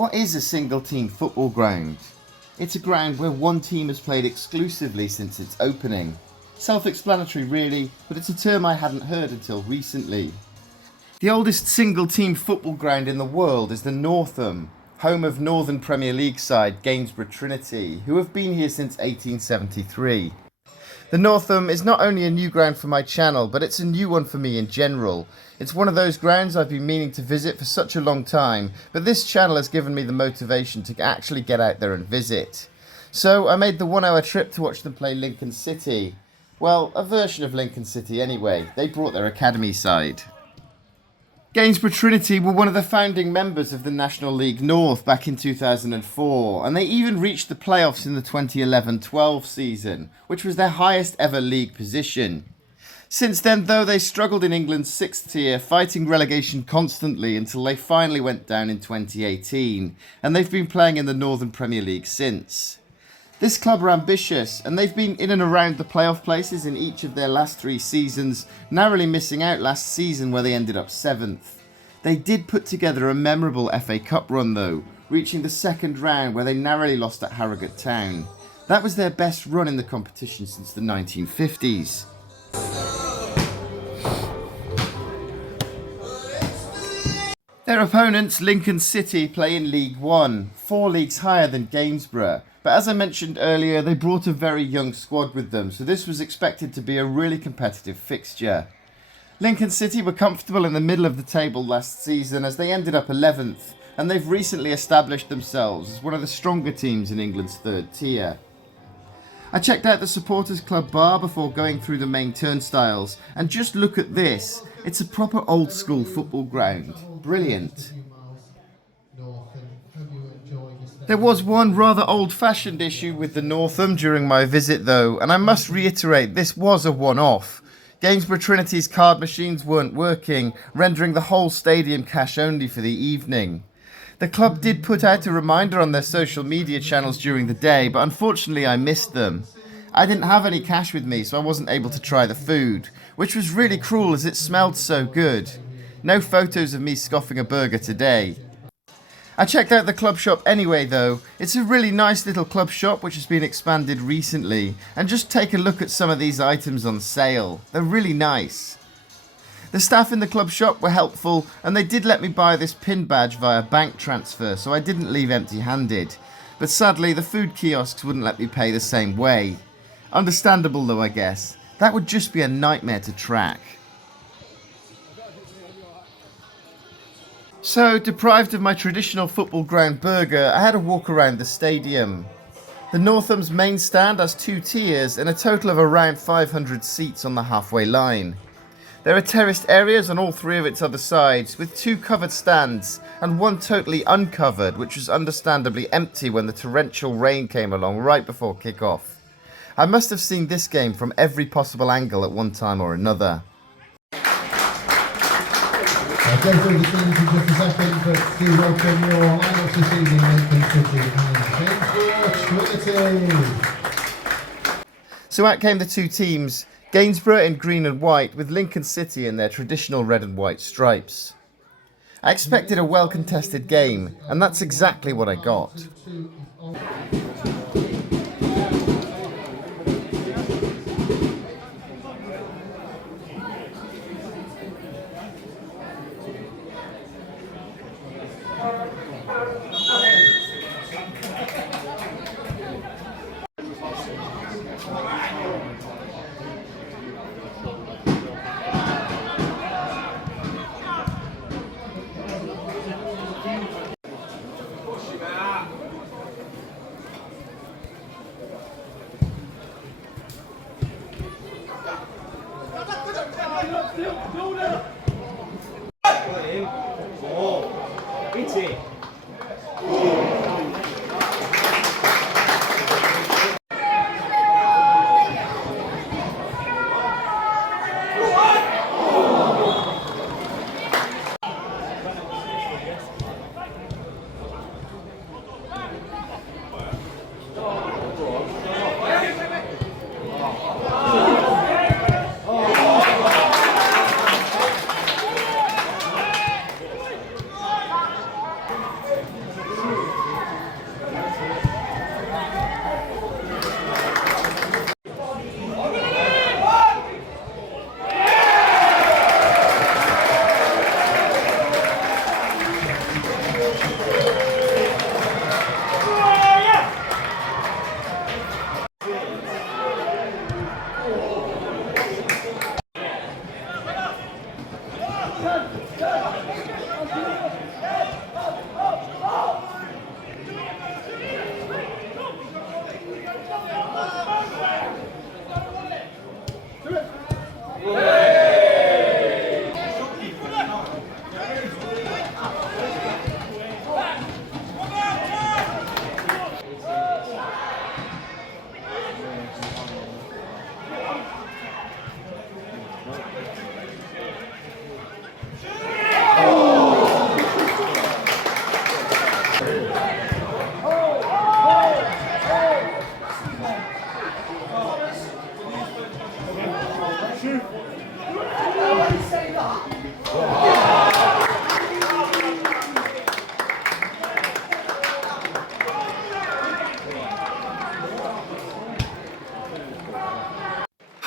What is a single-team football ground? It's a ground where one team has played exclusively since its opening. Self-explanatory really, but it's a term I hadn't heard until recently. The oldest single-team football ground in the world is the Northolme, home of Northern Premier League side Gainsborough Trinity, who have been here since 1873. The Northolme is not only a new ground for my channel, but it's a new one for me in general. It's one of those grounds I've been meaning to visit for such a long time, but this channel has given me the motivation to actually get out there and visit. So I made the 1-hour trip to watch them play Lincoln City. Well, a version of Lincoln City anyway. They brought their academy side. Gainsborough Trinity were one of the founding members of the National League North back in 2004, and they even reached the playoffs in the 2011-12 season, which was their highest ever league position. Since then, though, they struggled in England's 6th tier, fighting relegation constantly until they finally went down in 2018, and they've been playing in the Northern Premier League since. This club are ambitious, and they've been in and around the playoff places in each of their last 3 seasons, narrowly missing out last season where they ended up 7th. They did put together a memorable FA Cup run though, reaching the 2nd round where they narrowly lost at Harrogate Town. That was their best run in the competition since the 1950s. Their opponents, Lincoln City, play in League One, 4 leagues higher than Gainsborough. But as I mentioned earlier, they brought a very young squad with them, so this was expected to be a really competitive fixture. Lincoln City were comfortable in the middle of the table last season as they ended up 11th, and they've recently established themselves as one of the stronger teams in England's 3rd tier. I checked out the Supporters Club bar before going through the main turnstiles, and just look at this. It's a proper old school football ground. Brilliant. There was one rather old-fashioned issue with the Northolme during my visit though, and I must reiterate this was a one-off. Gainsborough Trinity's card machines weren't working, rendering the whole stadium cash only for the evening. The club did put out a reminder on their social media channels during the day, but unfortunately I missed them. I didn't have any cash with me, so I wasn't able to try the food, which was really cruel as it smelled so good. No photos of me scoffing a burger today. I checked out the club shop anyway though. It's a really nice little club shop which has been expanded recently, and just take a look at some of these items on sale. They're really nice. The staff in the club shop were helpful, and they did let me buy this pin badge via bank transfer, so I didn't leave empty-handed. But sadly the food kiosks wouldn't let me pay the same way. Understandable though, I guess. That would just be a nightmare to track. So, deprived of my traditional football ground burger, I had a walk around the stadium. The Northolme's main stand has 2 tiers and a total of around 500 seats on the halfway line. There are terraced areas on all 3 of its other sides, with 2 covered stands and 1 totally uncovered, which was understandably empty when the torrential rain came along right before kick-off. I must have seen this game from every possible angle at one time or another. I'll go through the teams in just a second, but do welcome your lineups this evening, Lincoln City and Gainsborough Trinity. So out came the 2 teams, Gainsborough in green and white with Lincoln City in their traditional red and white stripes. I expected a well-contested game, and that's exactly what I got.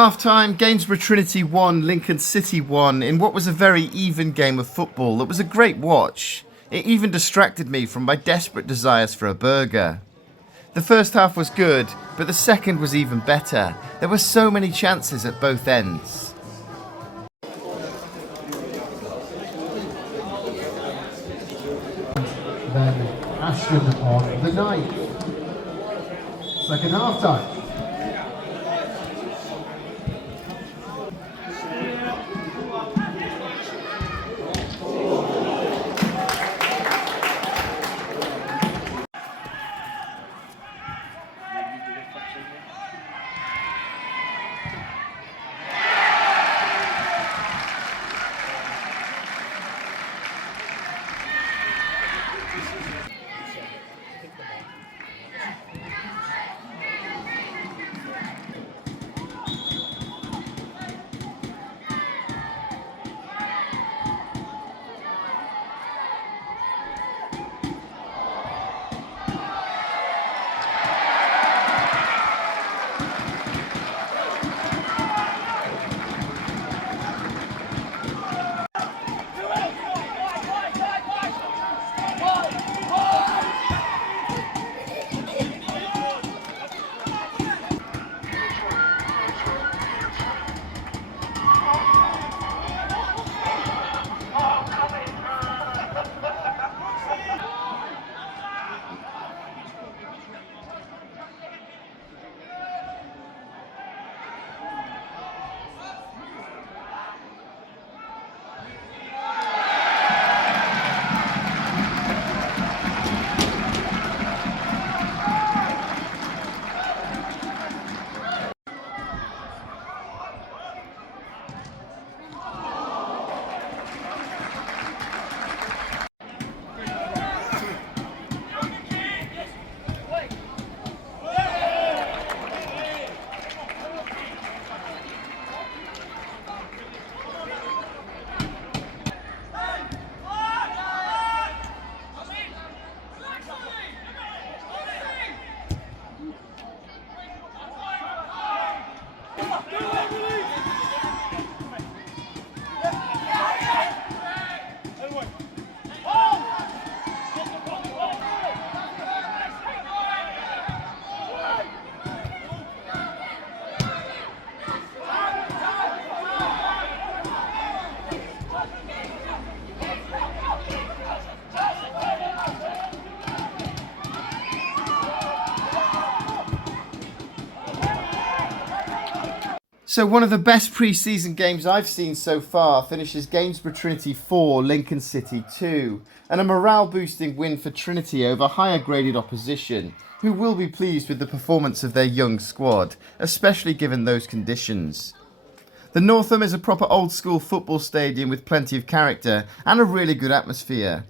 Half-time, Gainsborough Trinity 1, Lincoln City 1 in what was a very even game of football that was a great watch. It even distracted me from my desperate desires for a burger. The first half was good, but the second was even better. There were so many chances at both ends. Then Ashton on the 9th. Second half time. So one of the best pre-season games I've seen so far finishes Gainsborough Trinity 4, Lincoln City 2, and a morale-boosting win for Trinity over higher-graded opposition, who will be pleased with the performance of their young squad, especially given those conditions. The Northolme is a proper old-school football stadium with plenty of character and a really good atmosphere.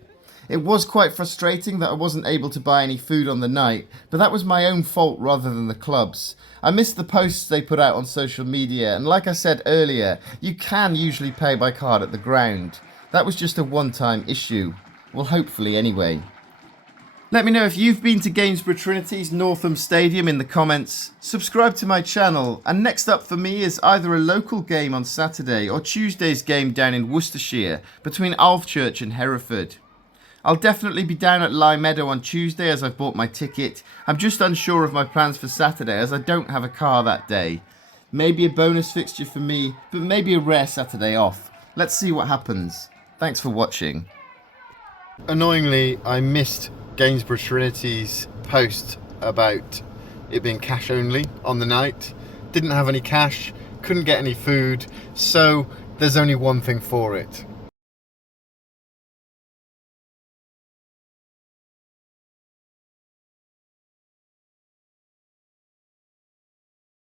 It was quite frustrating that I wasn't able to buy any food on the night, but that was my own fault rather than the club's. I missed the posts they put out on social media, and like I said earlier, you can usually pay by card at the ground. That was just a one-time issue. Well, hopefully anyway. Let me know if you've been to Gainsborough Trinity's Northolme Stadium in the comments. Subscribe to my channel, and next up for me is either a local game on Saturday or Tuesday's game down in Worcestershire between Alvechurch and Hereford. I'll definitely be down at Lye Meadow on Tuesday as I've bought my ticket. I'm just unsure of my plans for Saturday as I don't have a car that day. Maybe a bonus fixture for me, but maybe a rare Saturday off. Let's see what happens. Thanks for watching. Annoyingly, I missed Gainsborough Trinity's post about it being cash only on the night. Didn't have any cash, couldn't get any food, so there's only one thing for it.